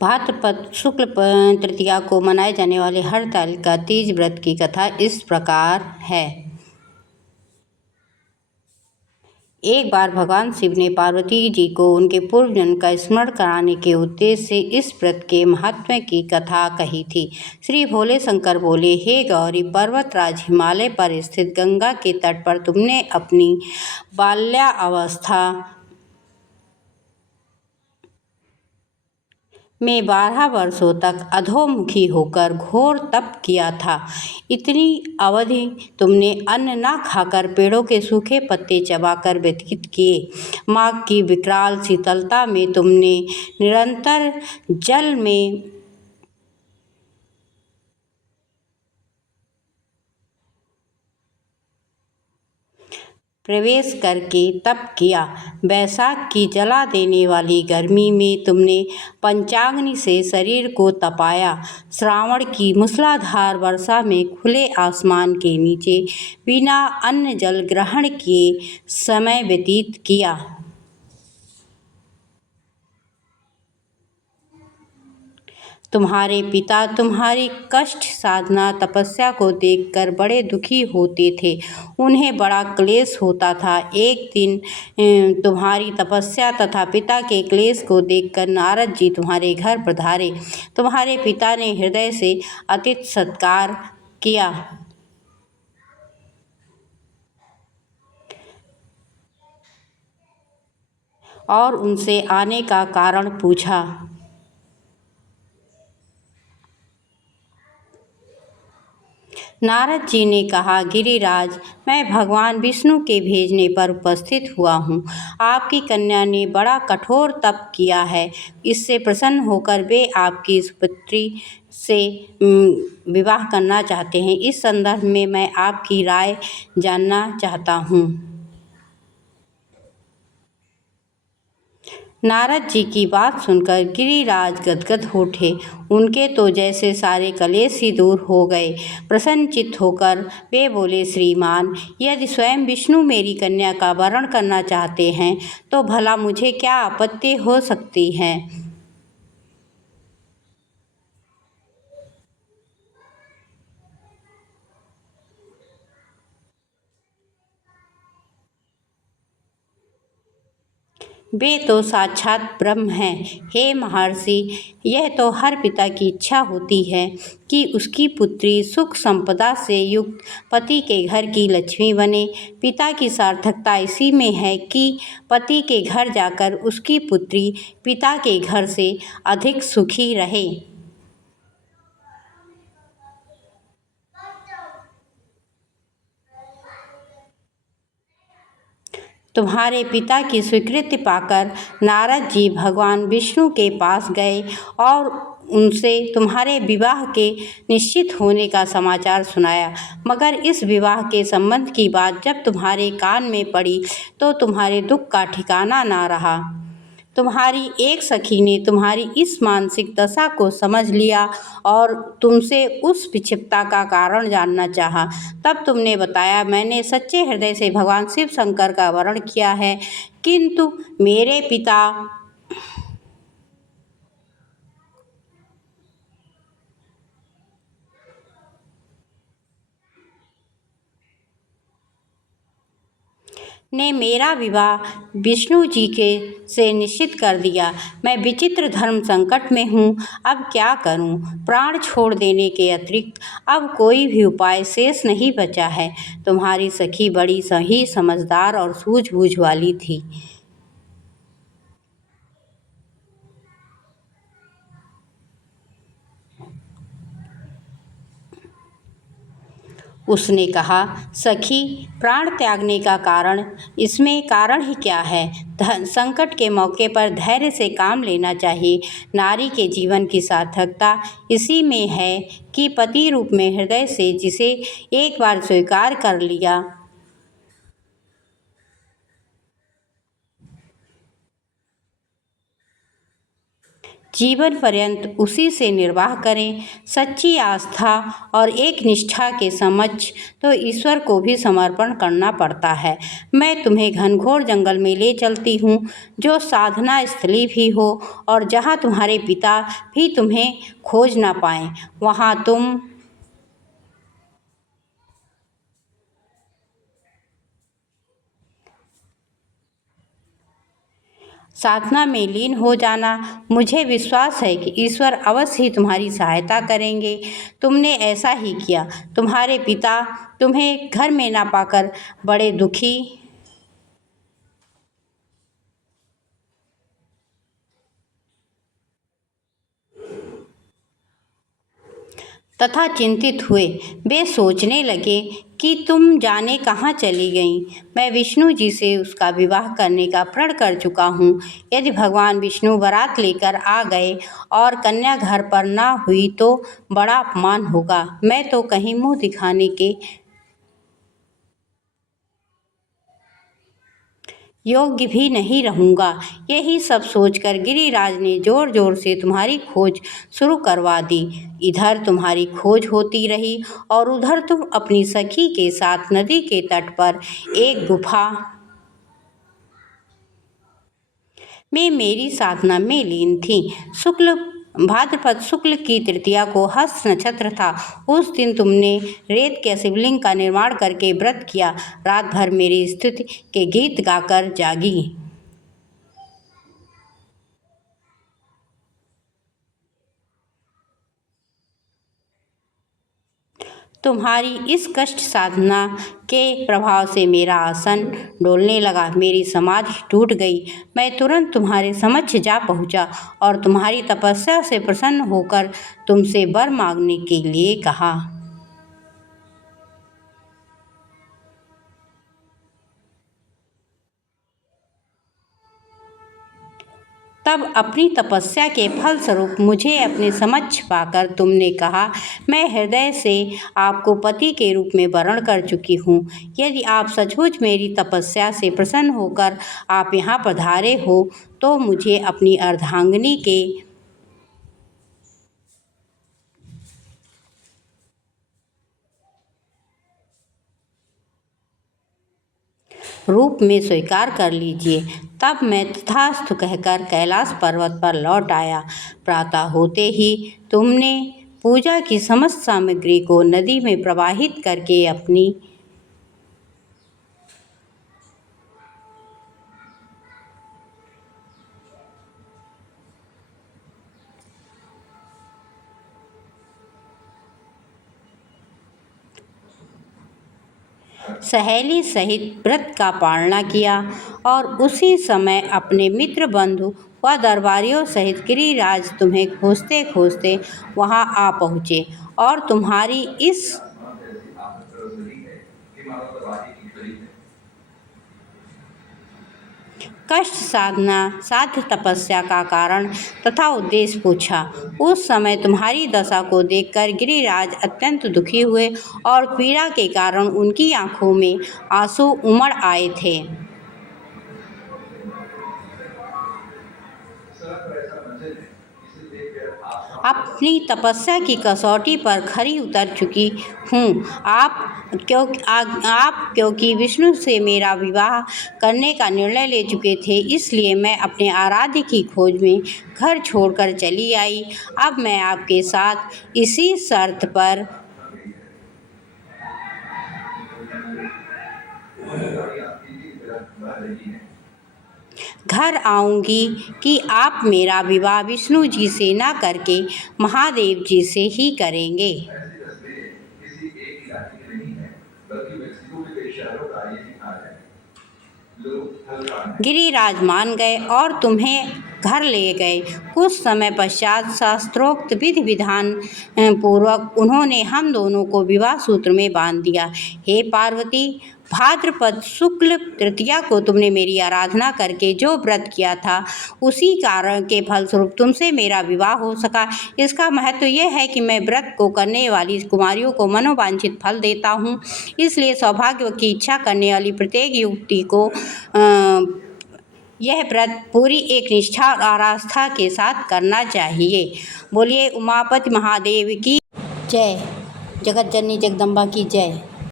भाद्रपद शुक्ल तृतीया को मनाए जाने वाले हरतालिका तीज व्रत की कथा इस प्रकार है। एक बार भगवान शिव ने पार्वती जी को उनके पूर्व जन्म का स्मरण कराने के उद्देश्य से इस व्रत के महात्म्य की कथा कही थी। श्री भोले शंकर बोले, हे गौरी, पर्वतराज हिमालय पर स्थित गंगा के तट पर तुमने अपनी बाल्यावस्था में 12 वर्षों तक अधोमुखी होकर घोर तप किया था। इतनी अवधि तुमने अन्न न खाकर पेड़ों के सूखे पत्ते चबाकर व्यतीत किए। माघ की विकराल शीतलता में तुमने निरंतर जल में प्रवेश करके तप किया। वैशाख की जला देने वाली गर्मी में तुमने पंचाग्नि से शरीर को तपाया। श्रावण की मूसलाधार वर्षा में खुले आसमान के नीचे बिना अन्न जल ग्रहण किए समय व्यतीत किया। तुम्हारे पिता तुम्हारी कष्ट साधना तपस्या को देखकर बड़े दुखी होते थे। उन्हें बड़ा क्लेश होता था। एक दिन तुम्हारी तपस्या तथा पिता के क्लेश को देखकर नारद जी तुम्हारे घर पधारे। तुम्हारे पिता ने हृदय से अतिथि सत्कार किया और उनसे आने का कारण पूछा। नारद जी ने कहा, गिरिराज, मैं भगवान विष्णु के भेजने पर उपस्थित हुआ हूँ। आपकी कन्या ने बड़ा कठोर तप किया है। इससे प्रसन्न होकर वे आपकी इस पुत्री से विवाह करना चाहते हैं। इस संदर्भ में मैं आपकी राय जानना चाहता हूँ। नारद जी की बात सुनकर गिरिराज गदगद हो उठे। उनके तो जैसे सारे कलेश ही दूर हो गए। प्रसन्नचित्त होकर वे बोले, श्रीमान, यदि स्वयं विष्णु मेरी कन्या का वरण करना चाहते हैं तो भला मुझे क्या आपत्ति हो सकती है। वे तो साक्षात ब्रह्म हैं। हे महर्षि, यह तो हर पिता की इच्छा होती है कि उसकी पुत्री सुख संपदा से युक्त पति के घर की लक्ष्मी बने। पिता की सार्थकता इसी में है कि पति के घर जाकर उसकी पुत्री पिता के घर से अधिक सुखी रहे। तुम्हारे पिता की स्वीकृति पाकर नारद जी भगवान विष्णु के पास गए और उनसे तुम्हारे विवाह के निश्चित होने का समाचार सुनाया। मगर इस विवाह के संबंध की बात जब तुम्हारे कान में पड़ी तो तुम्हारे दुख का ठिकाना ना रहा। तुम्हारी एक सखी ने तुम्हारी इस मानसिक दशा को समझ लिया और तुमसे उस विक्षिप्तता का कारण जानना चाहा। तब तुमने बताया, मैंने सच्चे हृदय से भगवान शिव शंकर का वरण किया है, किंतु मेरे पिता ने मेरा विवाह विष्णु जी के से निश्चित कर दिया। मैं विचित्र धर्म संकट में हूँ। अब क्या करूँ? प्राण छोड़ देने के अतिरिक्त अब कोई भी उपाय शेष नहीं बचा है। तुम्हारी सखी बड़ी सही समझदार और सूझबूझ वाली थी। उसने कहा, सखी, प्राण त्यागने का कारण, इसमें कारण ही क्या है। संकट के मौके पर धैर्य से काम लेना चाहिए। नारी के जीवन की सार्थकता इसी में है कि पति रूप में हृदय से जिसे एक बार स्वीकार कर लिया, जीवन पर्यंत उसी से निर्वाह करें। सच्ची आस्था और एक निष्ठा के समक्ष तो ईश्वर को भी समर्पण करना पड़ता है। मैं तुम्हें घनघोर जंगल में ले चलती हूँ, जो साधना स्थली भी हो और जहाँ तुम्हारे पिता भी तुम्हें खोज ना पाएं। वहाँ तुम साधना में लीन हो जाना। मुझे विश्वास है कि ईश्वर अवश्य ही तुम्हारी सहायता करेंगे। तुमने ऐसा ही किया। तुम्हारे पिता तुम्हें घर में ना पाकर बड़े दुखी तथा चिंतित हुए। वे सोचने लगे कि तुम जाने कहाँ चली गईं। मैं विष्णु जी से उसका विवाह करने का प्रण कर चुका हूँ। यदि भगवान विष्णु बारात लेकर आ गए और कन्या घर पर ना हुई तो बड़ा अपमान होगा। मैं तो कहीं मुँह दिखाने के योग्य भी नहीं रहूँगा। यही सब सोचकर गिरिराज ने जोर जोर से तुम्हारी खोज शुरू करवा दी। इधर तुम्हारी खोज होती रही और उधर तुम अपनी सखी के साथ नदी के तट पर एक गुफा में मेरी साधना में लीन थी। भाद्रपद शुक्ल की तृतीया को हस्त नक्षत्र था। उस दिन तुमने रेत के शिवलिंग का निर्माण करके व्रत किया। रात भर मेरी स्तुति के गीत गाकर जागी। तुम्हारी इस कष्ट साधना के प्रभाव से मेरा आसन डोलने लगा, मेरी समाधि टूट गई। मैं तुरंत तुम्हारे समक्ष जा पहुँचा और तुम्हारी तपस्या से प्रसन्न होकर तुमसे वर मांगने के लिए कहा। तब अपनी तपस्या के फलस्वरूप मुझे अपने समक्ष पाकर तुमने कहा, मैं हृदय से आपको पति के रूप में वर्ण कर चुकी हूँ। यदि आप सचमुच मेरी तपस्या से प्रसन्न होकर आप यहाँ पधारे हो तो मुझे अपनी अर्धांगिनी के रूप में स्वीकार कर लीजिए। तब मैं तथास्तु कहकर कैलाश पर्वत पर लौट आया। प्रातः होते ही तुमने पूजा की समस्त सामग्री को नदी में प्रवाहित करके अपनी सहेली सहित व्रत का पालना किया और उसी समय अपने मित्र बंधु व दरबारियों सहित गिरिराज तुम्हें खोजते खोजते वहां आ पहुँचे और तुम्हारी इस कष्ट साधना साध्य तपस्या का कारण तथा उद्देश्य पूछा। उस समय तुम्हारी दशा को देखकर गिरिराज अत्यंत दुखी हुए और पीड़ा के कारण उनकी आंखों में आंसू उमड़ आए थे। अपनी तपस्या की कसौटी पर खरी उतर चुकी हूँ। आप क्योंकि विष्णु से मेरा विवाह करने का निर्णय ले चुके थे, इसलिए मैं अपने आराध्य की खोज में घर छोड़कर चली आई। अब मैं आपके साथ इसी शर्त पर घर आऊँगी कि आप मेरा विवाह विष्णु जी से ना करके महादेव जी से ही करेंगे। गिरिराज मान गए और तुम्हें घर ले गए। कुछ समय पश्चात शास्त्रोक्त विधि विधान पूर्वक उन्होंने हम दोनों को विवाह सूत्र में बांध दिया। हे पार्वती, भाद्रपद शुक्ल तृतीया को तुमने मेरी आराधना करके जो व्रत किया था, उसी कारण के फलस्वरूप तुमसे मेरा विवाह हो सका। इसका महत्व यह है कि मैं व्रत को करने वाली कुमारियों को मनोवांछित फल देता हूँ। इसलिए सौभाग्य की इच्छा करने वाली प्रत्येक युवती को यह व्रत पूरी एक निष्ठा और आस्था के साथ करना चाहिए। बोलिए उमापति महादेव की जय। जगत जननी जगदम्बा की जय।